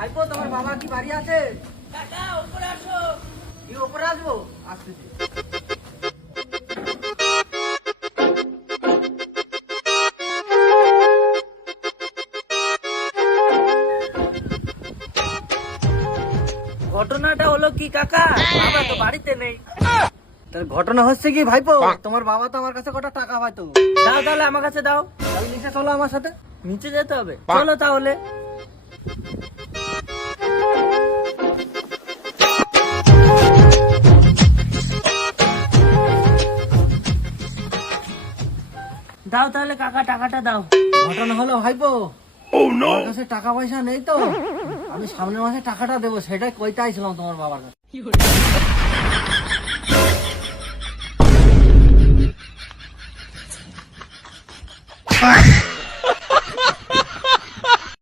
ভাইপো তোমার বাবা কি বাড়ি আছে? কি আসব? আসতেছি। ঘটনাটা হলো কি কাকা? বাবা তো বাড়িতে নেই। তার ঘটনা হচ্ছে কি ভাইপো? তোমার বাবা তো আমার কাছে কটা টাকা পাইতো। দাও তাহলে আমার কাছে দাও। তাহলে নিচে চলো আমার সাথে। নিচে যেতে হবে। চলো তাহলে। দাও তাহলে কাকা টাকাটা দাও। ঘটনা হলো ভাইপো oh, টাকা পয়সা নেই তো। আমি সামনের মাসে টাকাটা দেবো সেটাই কইটাই ছিলাম তোমার বাবার কাছে। Ah!